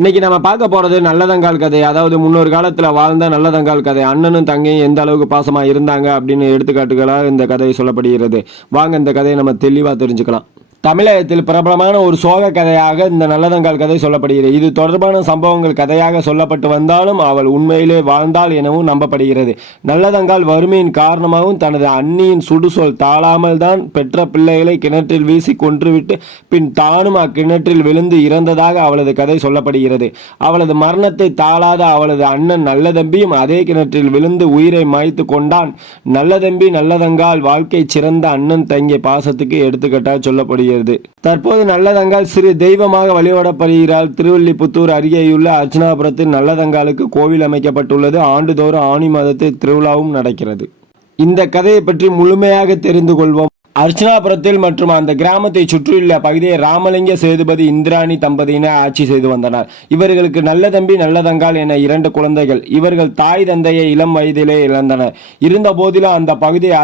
இன்னைக்கு நம்ம பார்க்க போறது நல்லதங்கால் கதை. அதாவது முன்னொரு காலத்துல வாழ்ந்த நல்லதங்கால் கதை. அண்ணனும் தங்கையும் எந்த அளவுக்கு பாசமா இருந்தாங்க அப்படின்னு எடுத்துக்காட்டுகளாக இந்த கதை சொல்லப்படுகிறது. வாங்க இந்த கதையை நம்ம தெளிவா தெரிஞ்சுக்கலாம். தமிழகத்தில் பிரபலமான ஒரு சோக கதையாக இந்த நல்லதங்கால் கதை சொல்லப்படுகிறது. இது தொடர்பான சம்பவங்கள் கதையாக சொல்லப்பட்டு வந்தாலும் அவள் உண்மையிலே வாழ்ந்தாள் எனவும் நம்பப்படுகிறது. நல்லதங்கால் வறுமையின் காரணமாகவும் தனது அண்ணியின் சுடுசொல் தாழாமல் தான் பெற்ற பிள்ளைகளை கிணற்றில் வீசி கொன்றுவிட்டு பின் தானும் அக்கிணற்றில் விழுந்து இறந்ததாக அவளது கதை சொல்லப்படுகிறது. அவளது மரணத்தை தாழாத அவளது அண்ணன் நல்லதம்பியும் அதே கிணற்றில் விழுந்து உயிரை மாய்த்து கொண்டான். நல்லதம்பி நல்லதங்கால் வாழ்க்கை சிறந்த அண்ணன் தங்கிய பாசத்துக்கு எடுத்துக்காட்டாக சொல்லப்படுகிறது. தற்போது நல்லதங்கால் சிறு தெய்வமாக வழிபடப்படுகிறாள். திருவில்லிபுத்தூர் அருகேயுள்ள அர்ச்சனாபுரத்தில் நல்லதங்காலுக்கு கோவில் அமைக்கப்பட்டுள்ளது. ஆண்டுதோறும் ஆனி மாதத்தில் திருவிழாவும் நடக்கிறது. இந்த கதையை பற்றி முழுமையாக தெரிந்து கொள்வோம். அர்ச்சனாபுரத்தில் மற்றும் அந்த கிராமத்தை சுற்றியுள்ள பகுதியை ராமலிங்க சேதுபதி இந்திராணி தம்பதியினர் ஆட்சி செய்து வந்தனர். இவர்களுக்கு நல்லதம்பி நல்லதங்கால் என 2 குழந்தைகள். இவர்கள் தாய் தந்தையை இளம் வயதிலே இழந்தனர். இருந்த போதிலும் அந்த பகுதி